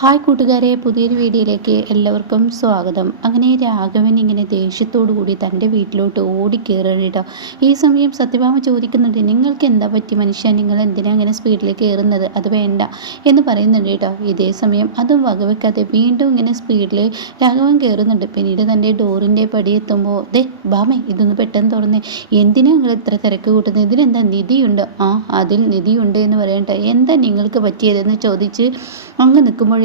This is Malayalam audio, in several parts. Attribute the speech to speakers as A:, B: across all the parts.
A: ഹായ് കൂട്ടുകാരെ പുതിയൊരു വീഡിയോയിലേക്ക് എല്ലാവർക്കും സ്വാഗതം. അങ്ങനെ രാഘവൻ ഇങ്ങനെ ദേഷ്യത്തോടു കൂടി തന്റെ വീട്ടിലോട്ട് ഓടിക്കേറുകയാണ് കേട്ടോ. ഈ സമയം സത്യഭാമ ചോദിക്കുന്നുണ്ട് നിങ്ങൾക്ക് എന്താ പറ്റി മനുഷ്യ? നിങ്ങൾ എന്തിനാ അങ്ങനെ സ്പീഡിൽ കയറുന്നത് അത് വേണ്ട എന്ന് പറയുന്നുണ്ട് കേട്ടോ. ഇതേ സമയം അതും വകവെക്കാതെ വീണ്ടും ഇങ്ങനെ സ്പീഡിൽ രാഘവൻ കയറുന്നുണ്ട് പിന്നീട് തന്റെ ഡോറിന്റെ പടി എത്തുമ്പോൾ ദേ ബാമേ ഇതൊന്ന് പെട്ടെന്ന് തുറന്ന്. എന്തിനാ നിങ്ങൾ ഇത്ര തിരക്ക് കൂട്ടുന്നത്? ഇതിനെന്താ നിധിയുണ്ട്? ആ അതിൽ നിധിയുണ്ട് എന്ന് പറയട്ടെ. എന്താ നിങ്ങൾക്ക് പറ്റിയതെന്ന് ചോദിച്ച് അങ്ങ്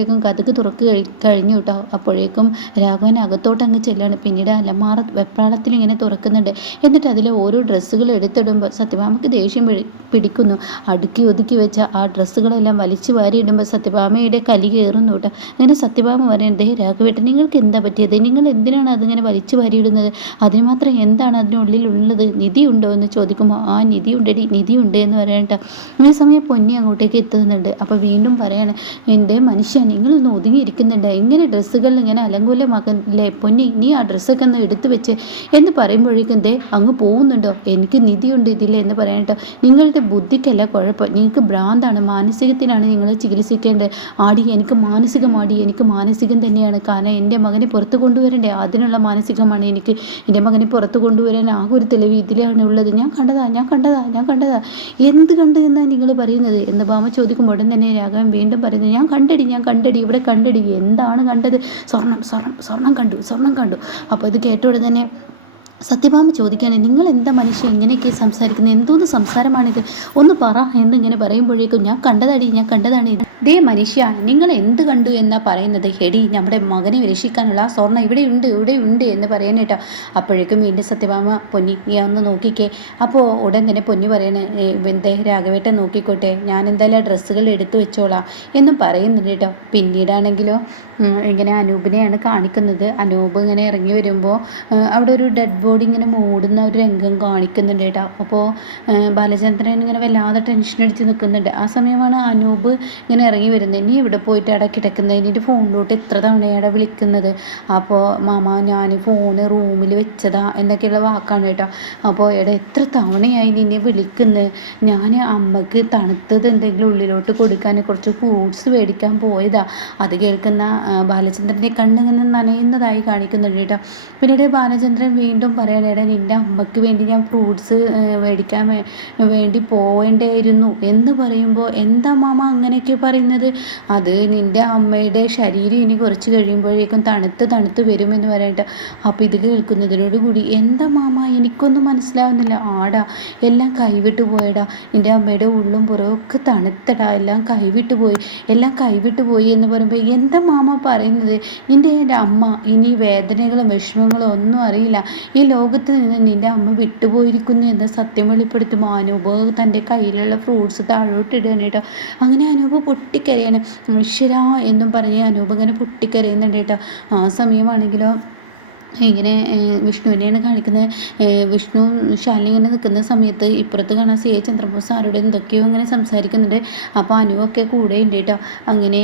A: നിൽക്കുമ്പോഴേക്കും കഥക്ക് തുറക്ക് കഴി കഴിഞ്ഞു കേട്ടോ അപ്പോഴേക്കും രാഘവൻ അകത്തോട്ട് അങ്ങ് ചെല്ലാണ്. പിന്നീട് അലമാറ വെപ്രാളത്തിൽ ഇങ്ങനെ തുറക്കുന്നുണ്ട്. എന്നിട്ട് അതിലെ ഓരോ ഡ്രസ്സുകൾ എടുത്തിടുമ്പോൾ സത്യഭാമയ്ക്ക് ദേഷ്യം പിടിക്കുന്നു. അടുക്കി ഒതുക്കി വെച്ച ആ ഡ്രസ്സുകളെല്ലാം വലിച്ചു വാരിയിടുമ്പോൾ സത്യഭാമയുടെ കലി കയറുന്നു കേട്ടോ അങ്ങനെ സത്യഭാമ പറയുന്നത് ദേ രാഘവേട്ടൻ നിങ്ങൾക്ക് എന്താ പറ്റിയത്? നിങ്ങൾ എന്തിനാണ് അതിങ്ങനെ വലിച്ചു വാരിയിടുന്നത്? അതിന് മാത്രം എന്താണ് അതിനുള്ളിൽ ഉള്ളത്? നിധി ഉണ്ടോ എന്ന് ചോദിക്കുമ്പോൾ ആ നിധി ഉണ്ടടി നിധി ഉണ്ട് എന്ന് പറയണ്ട ഈ സമയം പൊന്നി അങ്ങോട്ടേക്ക് എത്തുന്നുണ്ട്. അപ്പോൾ വീണ്ടും പറയാണ് എന്റെ മനുഷ്യ നിങ്ങളൊന്ന് ഒതുങ്ങിയിരിക്കുന്നുണ്ട്. ഇങ്ങനെ ഡ്രസ്സുകൾ ഇങ്ങനെ അലങ്കൂലമാക്കല്ലേ? പൊന്നി നീ ആ ഡ്രസ്സൊക്കെ ഒന്ന് എടുത്തു വെച്ച് എന്ന് പറയുമ്പോഴേക്കും ദേ അങ്ങ് പോകുന്നുണ്ടോ? എനിക്ക് നിധിയുണ്ട് ഇതില്ലേ എന്ന് പറയട്ടോ നിങ്ങളുടെ ബുദ്ധിക്കല്ല കുഴപ്പം. നിങ്ങൾക്ക് ഭ്രാന്താണ്. മാനസികത്തിനാണ് നിങ്ങൾ ചികിത്സിക്കേണ്ടത്. ആടി എനിക്ക് മാനസികമാടി എനിക്ക് മാനസികം തന്നെയാണ്. കാരണം എന്റെ മകനെ പുറത്ത് കൊണ്ടുവരണ്ടേ? അതിനുള്ള മാനസികമാണ് എനിക്ക്. എന്റെ മകനെ പുറത്ത് കൊണ്ടുവരാൻ ആ ഒരു തെളിവ് ഇതിലാണ് ഉള്ളത്. ഞാൻ കണ്ടതാ ഞാൻ കണ്ടതാ ഞാൻ കണ്ടതാ. എന്ത് കണ്ടു എന്നാണ് നിങ്ങൾ പറയുന്നത്? എന്ന് ഭാമ ചോദിക്കുമ്പോൾ ഉടൻ തന്നെ രാഘവൻ വീണ്ടും പറയുന്നത് ഞാൻ കണ്ടടി ഞാൻ കണ്ടടി ഇവിടെ കണ്ടടി. എന്താണ് കണ്ടത്? സ്വർണം സ്വർണം സ്വർണം കണ്ടു സ്വർണം കണ്ടു. അപ്പോൾ ഇത് കേട്ട ഉടനെ തന്നെ സത്യഭാമ ചോദിക്കുകയാണ് നിങ്ങൾ എന്താ മനുഷ്യൻ ഇങ്ങനെയൊക്കെ സംസാരിക്കുന്നത്? എന്തോന്ന് സംസാരമാണിത്? ഒന്ന് പറ എന്നിങ്ങനെ പറയുമ്പോഴേക്കും ഞാൻ കണ്ടതടി ഞാൻ കണ്ടതാണ് ഇത്. ദേ മനുഷ്യ നിങ്ങൾ എന്ത് കണ്ടു എന്നാ പറയുന്നത്? ഹെടി നമ്മുടെ മകനെ രക്ഷിക്കാനുള്ള ആ സ്വർണം ഇവിടെയുണ്ട് ഇവിടെയുണ്ട് എന്ന് പറയാനേട്ടോ അപ്പോഴേക്കും വീണ്ടും സത്യഭാമ പൊന്നി ഒന്ന് നോക്കിക്കേ. അപ്പോൾ ഉടൻ തന്നെ പൊന്നി പറയണേ എന്തേ രാഘവേട്ടൻ നോക്കിക്കോട്ടെ ഞാൻ എന്തായാലും ഡ്രസ്സുകൾ എടുത്തു വെച്ചോളാം എന്നും പറയുന്നുണ്ട് കേട്ടോ. പിന്നീടാണെങ്കിലോ ഇങ്ങനെ അനൂപിനെയാണ് കാണിക്കുന്നത്. അനൂപ് ഇങ്ങനെ ഇറങ്ങി വരുമ്പോൾ അവിടെ ഒരു ഡെഡ് ബോഡി ഇങ്ങനെ മൂടുന്ന ഒരു രംഗം കാണിക്കുന്നുണ്ട് കേട്ടോ. അപ്പോൾ ബാലചന്ദ്രൻ ഇങ്ങനെ വല്ലാതെ ടെൻഷൻ അടിച്ച് നിൽക്കുന്നുണ്ട് ആ സമയമാണ് അനൂപ് ഇങ്ങനെ ഇറങ്ങി വരുന്നത്. ഇനി ഇവിടെ പോയിട്ട് അവിടെ കിടക്കുന്നത്? എന്റെ ഫോണിലോട്ട് എത്ര തവണയാണ് വിളിക്കുന്നത്? അപ്പോൾ മാമ ഞാൻ ഫോണ് റൂമിൽ വെച്ചതാ എന്നൊക്കെയുള്ള വാക്കാണ് കേട്ടോ. അപ്പോൾ എടാ എത്ര തവണയായി നിന്നെ വിളിക്കുന്നത് ഞാൻ അമ്മയ്ക്ക് തണുത്തത് എന്തെങ്കിലും ഉള്ളിലോട്ട് കൊടുക്കാൻ കുറച്ച് ഫ്രൂട്ട്സ് മേടിക്കാൻ പോയതാ. അത് കേൾക്കുന്ന ബാലചന്ദ്രന്റെ കണ്ണിങ്ങനെ നനയുന്നതായി കാണിക്കുന്നുണ്ട് കേട്ടോ. പിന്നീട് ബാലചന്ദ്രൻ വീണ്ടും പറയണേടാ നിന്റെ അമ്മയ്ക്ക് വേണ്ടി ഞാൻ ഫ്രൂട്ട്സ് മേടിക്കാൻ വേണ്ടി പോവേണ്ടായിരുന്നു. എന്ന് പറയുമ്പോൾ എന്താ മാമ അങ്ങനെയൊക്കെ പറയുന്നത്? അത് നിന്റെ അമ്മയുടെ ശരീരം ഇനി കുറച്ച് കഴിയുമ്പോഴേക്കും തണുത്ത് തണുത്ത് വരുമെന്ന് പറയട്ടെ അപ്പോൾ ഇത് കേൾക്കുന്നതിനോട് കൂടി എന്താ മാമ? എനിക്കൊന്നും മനസ്സിലാവുന്നില്ല. ആടാ എല്ലാം കൈവിട്ട് പോയടാ. നിന്റെ അമ്മയുടെ ഉള്ളും പുറമൊക്കെ തണുത്തടാ. എല്ലാം കൈവിട്ട് പോയി. എല്ലാം കൈവിട്ട് പോയി എന്ന് പറയുമ്പോൾ എന്താ മാമ പറയുന്നത്? നിന്റെ എന്റെ അമ്മ ഇനി വേദനകളും വിഷമങ്ങളും ഒന്നും അറിയില്ല. ഈ ലോകത്ത് നിന്ന് നിന്റെ അമ്മ വിട്ടുപോയിരിക്കുന്നു എന്ന സത്യം വെളിപ്പെടുത്തുമ്പോൾ അനൂപ് തന്റെ കയ്യിലുള്ള ഫ്രൂട്ട്സ് താഴോട്ടിടുകയാണ് കേട്ടോ. അങ്ങനെ അനൂപ് പൊട്ടിക്കരയാണ്. ഈശ്വര എന്നും പറഞ്ഞ് അനൂപ് ഇങ്ങനെ പൊട്ടിക്കരയുന്നുണ്ട് കേട്ടോ. ആ സമയമാണെങ്കിലോ ഇങ്ങനെ വിഷ്ണുവിനെയാണ് കാണിക്കുന്നത് വിഷ്ണു ശാലിനി ഇങ്ങനെ നിൽക്കുന്ന സമയത്ത് ഇപ്പുറത്ത് കാണാൻ സി. എ ചന്ദ്രബോസ് ആരോട് എന്തൊക്കെയോ ഇങ്ങനെ സംസാരിക്കുന്നുണ്ട്. അപ്പോൾ അനുവൊക്കെ കൂടെ ഉണ്ട് കേട്ടോ അങ്ങനെ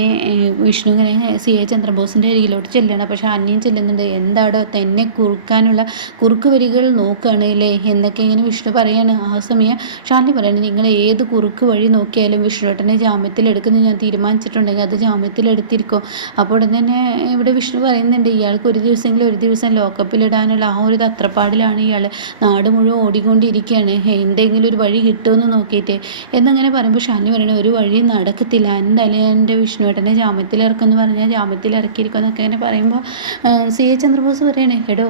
A: വിഷ്ണു ഇങ്ങനെ സി. എ ചന്ദ്രബോസിന്റെ അരികിലോട്ട് ചെല്ലണം. അപ്പോൾ അന്യം ചെല്ലുന്നുണ്ട്. എന്താടോ തന്നെ കുറുക്കാനുള്ള കുറുക്ക് വരികൾ നോക്കുകയാണ് അല്ലേ എന്നൊക്കെ ഇങ്ങനെ വിഷ്ണു പറയാണ്. ആ സമയം ശാലിനി പറയുന്നത് നിങ്ങൾ ഏത് കുറുക്ക് വഴി നോക്കിയാലും വിഷ്ണുവേട്ടനെ ജാമ്യത്തിലെടുക്കുന്ന ഞാൻ തീരുമാനിച്ചിട്ടുണ്ടെങ്കിൽ അത് ജാമ്യത്തിലെടുത്തിരിക്കും അപ്പോൾ ഉടനെ തന്നെ ഇവിടെ വിഷ്ണു പറയുന്നുണ്ട് ഇയാൾക്ക് ഒരു ദിവസമെങ്കിലും ഒരു ദിവസം ലോക്കപ്പിലിടാനുള്ള ആ ഒരു തത്രപ്പാടിലാണ് ഇയാൾ നാട് മുഴുവൻ ഓടിക്കൊണ്ടിരിക്കുകയാണ്. എന്തെങ്കിലും ഒരു വഴി കിട്ടുമെന്ന് നോക്കിയിട്ട്. എന്നങ്ങനെ പറയുമ്പോൾ ഷാനി പറയണ ഒരു വഴിയും നടക്കത്തില്ല. എന്തായാലും എന്റെ വിഷ്ണുവേട്ടനെ ജാമ്യത്തിൽ ഇറക്കുമെന്ന് പറഞ്ഞാൽ ജാമ്യത്തിൽ ഇറക്കിയിരിക്കും എന്നൊക്കെ ഇങ്ങനെ പറയുമ്പോൾ സി എ ചന്ദ്രബോസ് പറയണേ എടോ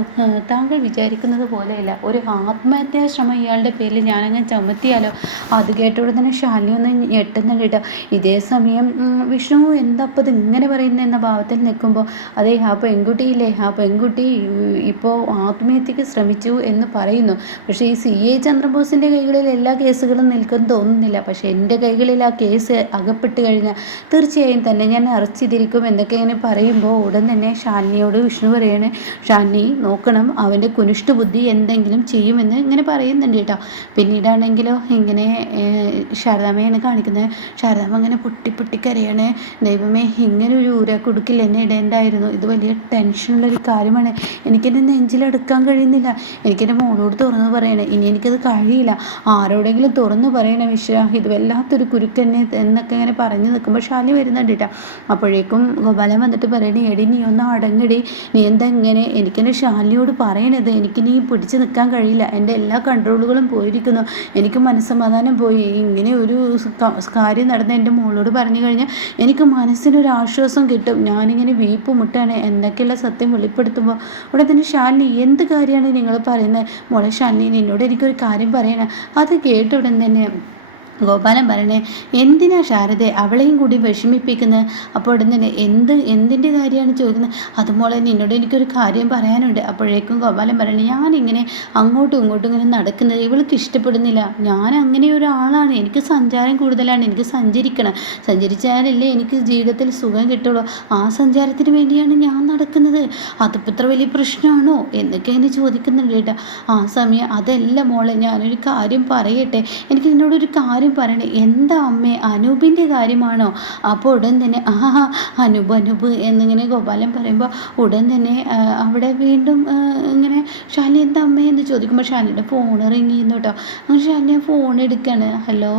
A: താങ്കൾ വിചാരിക്കുന്നത് പോലെയല്ല. ഒരു ആത്മഹത്യാ ശ്രമം ഇയാളുടെ പേരിൽ ഞാനങ്ങനെ ചുമത്തിയാലോ? അത് കേട്ടോടെ തന്നെ ഒന്ന് ഞെട്ടുന്നുണ്ട് കേട്ടോ. ഇതേ സമയം വിഷ്ണു എന്താ അപ്പം ഇത് ഇങ്ങനെ പറയുന്നത് എന്ന ഭാവത്തിൽ നിൽക്കുമ്പോൾ അതെ ആ പെൺകുട്ടിയില്ലേ? ആ പെൺകുട്ടി ഇപ്പോൾ ആത്മഹത്യക്ക് ശ്രമിച്ചു എന്ന് പറയുന്നു. പക്ഷേ ഈ സി എ ചന്ദ്രബോസിന്റെ കൈകളിൽ എല്ലാ കേസുകളും നിൽക്കും തോന്നുന്നില്ല. പക്ഷേ എന്റെ കൈകളിൽ ആ കേസ് അകപ്പെട്ട് കഴിഞ്ഞാൽ തീർച്ചയായും തന്നെ ഞാൻ അറച്ചിതിരിക്കും എന്നൊക്കെ ഇങ്ങനെ പറയുമ്പോൾ ഉടൻ തന്നെ ഷാനിയോട് വിഷ്ണു പറയാണ് ഷാനി നോക്കണം അവന്റെ കുനിഷ്ഠ ബുദ്ധി എന്തെങ്കിലും ചെയ്യുമെന്ന് ഇങ്ങനെ പറയുന്നുണ്ട് കേട്ടോ. പിന്നീടാണെങ്കിലോ ഇങ്ങനെ ശാരദാമ്മയാണ് കാണിക്കുന്നത്. ശാരദാമ്മ അങ്ങനെ പൊട്ടി പൊട്ടി കരയാണ്. ദൈവമേ ഇങ്ങനെ ഒരു ഊര കൊടുക്കില്ല എന്നെ ഇടേണ്ടായിരുന്നു. ഇത് വലിയ ടെൻഷനുള്ളൊരു കാര്യമാണ്. എനിക്കെന്റെ നെഞ്ചിലെടുക്കാൻ കഴിയുന്നില്ല. എനിക്കെന്റെ മോളോട് തുറന്ന് പറയണേ. ഇനി എനിക്കത് കഴിയില്ല. ആരോടെങ്കിലും തുറന്ന് പറയണേ വിശ്വ ഇത് വല്ലാത്തൊരു കുരുക്കന്നെ എന്നൊക്കെ ഇങ്ങനെ പറഞ്ഞു നിൽക്കുമ്പോൾ ഷാലി വരുന്നുണ്ട് കേട്ടോ അപ്പോഴേക്കും ഗോപാലൻ വന്നിട്ട് പറയണേ എടി നീ ഒന്ന് അടങ്ങടി. നീ എന്താ ഇങ്ങനെ എനിക്കെന്റെ ഷാലിയോട് പറയണത്. എനിക്ക് നീ പിടിച്ച് നിൽക്കാൻ കഴിയില്ല. എന്റെ എല്ലാ കൺട്രോളുകളും പോയിരിക്കുന്നു. എനിക്ക് മനസ്സമാധാനം പോയി. ഇങ്ങനെ ഒരു കാര്യം നടന്ന എന്റെ മോളോട് പറഞ്ഞു കഴിഞ്ഞാൽ എനിക്ക് മനസ്സിനൊരു ആശ്വാസം കിട്ടും. ഞാനിങ്ങനെ വീപ്പ് മുട്ടാണ്. എന്നൊക്കെയുള്ള സത്യം വെളിപ്പെടുത്തുമ്പോൾ ഉടനെ തന്നെ ഷാലിനി എന്ത് കാര്യമാണ് നിങ്ങൾ പറയുന്നത്? മോളെ ഷാലിനി നിന്നോട് എനിക്കൊരു കാര്യം പറയണം. അത് കേട്ട ഉടൻ തന്നെ ഗോപാലൻ പറയണേ എന്തിനാ ശാരദ അവളെയും കൂടി വിഷമിപ്പിക്കുന്നത് അപ്പോൾ ഉടൻ എന്ത് എന്തിന്റെ കാര്യമാണ് ചോദിക്കുന്നത്? അതുപോലെ നിന്നോട് എനിക്കൊരു കാര്യം പറയാനുണ്ട്. അപ്പോഴേക്കും ഗോപാലൻ പറയണേ ഞാനിങ്ങനെ അങ്ങോട്ടും ഇങ്ങോട്ടും ഇങ്ങനെ നടക്കുന്നത് ഇവൾക്ക് ഇഷ്ടപ്പെടുന്നില്ല. ഞാൻ അങ്ങനെ ഒരാളാണ്. എനിക്ക് സഞ്ചാരം കൂടുതലാണ്. എനിക്ക് സഞ്ചരിക്കണം. സഞ്ചരിച്ചാലല്ലേ എനിക്ക് ജീവിതത്തിൽ സുഖം കിട്ടുള്ളൂ. ആ സഞ്ചാരത്തിന് വേണ്ടിയാണ് ഞാൻ നടക്കുന്നത്. അതിപ്പോൾ ഇത്ര വലിയ പ്രശ്നമാണോ? എന്നൊക്കെ എന്നെ ചോദിക്കുന്നുണ്ട് കേട്ടോ. ആ സമയം അതല്ല മോളെ ഞാനൊരു കാര്യം പറയട്ടെ. എനിക്ക് നിന്നോടൊരു കാര്യം പറയണേ എന്താ അമ്മേ അനൂപിന്റെ കാര്യമാണോ? അപ്പോൾ ഉടൻ തന്നെ ആ അനൂപ് അനൂപ് എന്നിങ്ങനെ ഗോപാലൻ പറയുമ്പോൾ ഉടൻ തന്നെ അവിടെ വീണ്ടും ഇങ്ങനെ ഷാലി എന്താ അമ്മേ? എന്ന് ചോദിക്കുമ്പോൾ ഷാലിയുടെ ഫോൺ റിങ് ചെയ്യുന്നു കേട്ടോ. അങ്ങനെ ഷാലിയ ഫോൺ എടുക്കുകയാണ് ഹലോ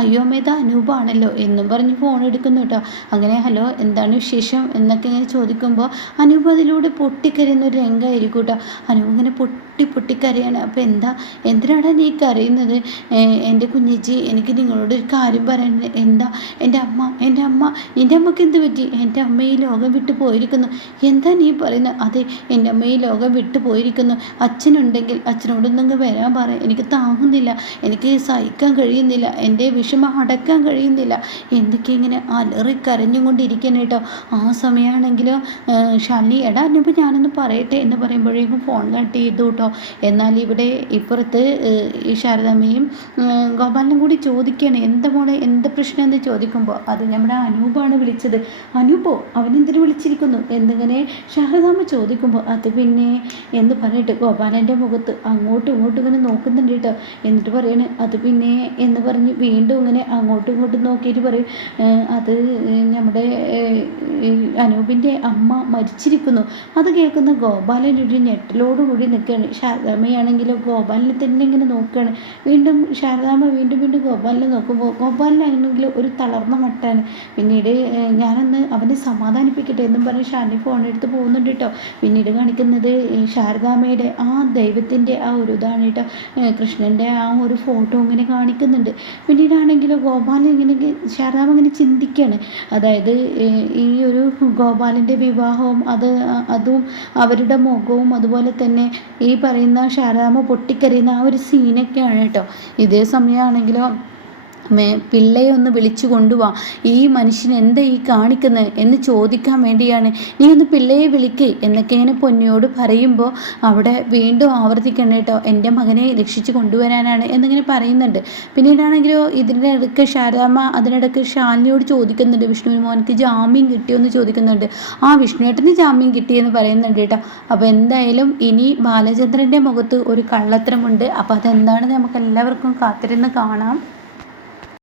A: അയ്യോ അമ്മ ഇത് അനൂപാണല്ലോ എന്നും പറഞ്ഞ് ഫോൺ എടുക്കുന്നു കേട്ടോ. അങ്ങനെ ഹലോ എന്താണ് വിശേഷം? എന്നൊക്കെ ഇങ്ങനെ ചോദിക്കുമ്പോൾ അനൂപ് അതിലൂടെ പൊട്ടിക്കരയുന്ന ഒരു രംഗമായിരിക്കും കേട്ടോ. അനൂപ് ഇങ്ങനെ പൊട്ടി പൊട്ടിക്കരയാണ്. അപ്പോൾ എന്താ എന്തിനാണ് നീ കരയുന്നത്? എന്റെ കുഞ്ഞേച്ചി എനിക്ക് നിങ്ങളോട് ഒരു കാര്യം പറയാനുണ്ട് എന്താ? എന്റെ അമ്മ എന്റെ അമ്മ എന്റെ അമ്മയ്ക്ക് എന്ത് പറ്റി? എന്റെ അമ്മ ഈ ലോകം വിട്ടു പോയിരിക്കുന്നു. എന്താ നീ പറയുന്നത് അതെ എന്റെ അമ്മ ഈ ലോകം വിട്ടു പോയിരിക്കുന്നു. അച്ഛനുണ്ടെങ്കിൽ അച്ഛനോടൊന്നും വരാൻ പറയാം. എനിക്ക് താങ്ങുന്നില്ല. എനിക്ക് സഹിക്കാൻ കഴിയുന്നില്ല. എന്റെ വിഷമം അടക്കാൻ കഴിയുന്നില്ല. എന്തൊക്കെ ഇങ്ങനെ അലറി കരഞ്ഞുകൊണ്ടിരിക്കണം കേട്ടോ ആ സമയമാണെങ്കിലോ ഷാലി എടാ എന്നിപ്പോൾ ഞാനൊന്ന് പറയട്ടെ എന്ന് പറയുമ്പോഴേക്കും ഫോൺ കട്ട് ചെയ്തു കേട്ടോ എന്നാൽ ഇവിടെ ഇപ്പുറത്ത് ശാരദാമ്മയും ഗോപാലനും കൂടി ചോദിക്കുകയാണ് എന്താ മോളെ എന്ത് പ്രശ്നം എന്ന് ചോദിക്കുമ്പോൾ അത് നമ്മുടെ അനൂപാണ് വിളിച്ചത്. അനൂപോ അവനെന്തിനു വിളിച്ചിരിക്കുന്നു? എന്നിങ്ങനെ ശാരദാമ്മ ചോദിക്കുമ്പോൾ അത് പിന്നെ എന്ന് പറഞ്ഞിട്ട് ഗോപാലന്റെ മുഖത്ത് അങ്ങോട്ടും ഇങ്ങോട്ടും ഇങ്ങനെ നോക്കുന്നുണ്ട് കേട്ടോ. എന്നിട്ട് പറയണേ അത് പിന്നെ എന്ന് പറഞ്ഞ് വീണ്ടും ഇങ്ങനെ അങ്ങോട്ടും ഇങ്ങോട്ടും നോക്കിയിട്ട് പറയും അത് നമ്മുടെ അനൂപിന്റെ അമ്മ മരിച്ചിരിക്കുന്നു. അത് കേൾക്കുന്ന ഗോപാലൻ ഒരു ഞെട്ടലോടുകൂടി നിൽക്കുകയാണ്. ശാരദാമ്മയാണെങ്കിലും ഗോപാലിനെ തന്നെ ഇങ്ങനെ നോക്കുകയാണ്. വീണ്ടും ശാരദാമ്മ വീണ്ടും വീണ്ടും ഗോപാലിനെ നോക്കുമ്പോൾ ഗോപാലിനാണെങ്കിൽ ഒരു തളർന്ന മട്ടാണ്. പിന്നീട് ഞാനൊന്ന് അവനെ സമാധാനിപ്പിക്കട്ടെ എന്നും പറഞ്ഞ് ഷാനി ഫോൺ എടുത്ത് പോകുന്നുണ്ട് കേട്ടോ പിന്നീട് കാണിക്കുന്നത് ശാരദാമ്മയുടെ ആ ദൈവത്തിന്റെ ആ ഒരു ഇതാണ് കേട്ടോ കൃഷ്ണന്റെ ആ ഒരു ഫോട്ടോ ഇങ്ങനെ കാണിക്കുന്നുണ്ട്. പിന്നീടാണെങ്കിൽ ഗോപാലൻ ഇങ്ങനെ ശാരദാമ്മ ഇങ്ങനെ ചിന്തിക്കുകയാണ് അതായത് ഈ ഒരു ഗോപാലന്റെ വിവാഹവും അത് അതും അവരുടെ മുഖവും അതുപോലെ തന്നെ ഈ പറയുന്ന ശാരദാമ്മ പൊട്ടിക്കരയുന്ന ആ ഒരു സീനൊക്കെയാണ് കേട്ടോ ഇതേ സമയമാണെങ്കിലോ മേ പിള്ളയെ ഒന്ന് വിളിച്ചു കൊണ്ടുവാ. ഈ മനുഷ്യൻ എന്താ ഈ കാണിക്കുന്നത് എന്ന് ചോദിക്കാൻ വേണ്ടിയാണ്. നീ ഒന്ന് പിള്ളയെ വിളിക്ക് എന്നൊക്കെ ഇങ്ങനെ പൊന്നിയോട് പറയുമ്പോൾ അവിടെ വീണ്ടും ആവർത്തിക്കണം കേട്ടോ. എന്റെ മകനെ രക്ഷിച്ചു കൊണ്ടുവരാനാണ് എന്നിങ്ങനെ പറയുന്നുണ്ട്. പിന്നീടാണെങ്കിലോ ഇതിന്റെ ഇടയ്ക്ക് ശാരദാമ്മ അതിനിടയ്ക്ക് ശാലിനിയോട് ചോദിക്കുന്നുണ്ട്. വിഷ്ണുവിന് മോനക്ക് ജാമ്യം കിട്ടിയോ എന്ന് ചോദിക്കുന്നുണ്ട്. ആ വിഷ്ണുവേട്ടന് ജാമ്യം കിട്ടിയെന്ന് പറയുന്നുണ്ട് കേട്ടോ. അപ്പോൾ എന്തായാലും ഇനി ബാലചന്ദ്രന്റെ മുഖത്ത് ഒരു കള്ളത്തരമുണ്ട്. അപ്പോൾ അതെന്താണെന്ന് നമുക്ക് എല്ലാവർക്കും കാത്തിരുന്ന് കാണാം.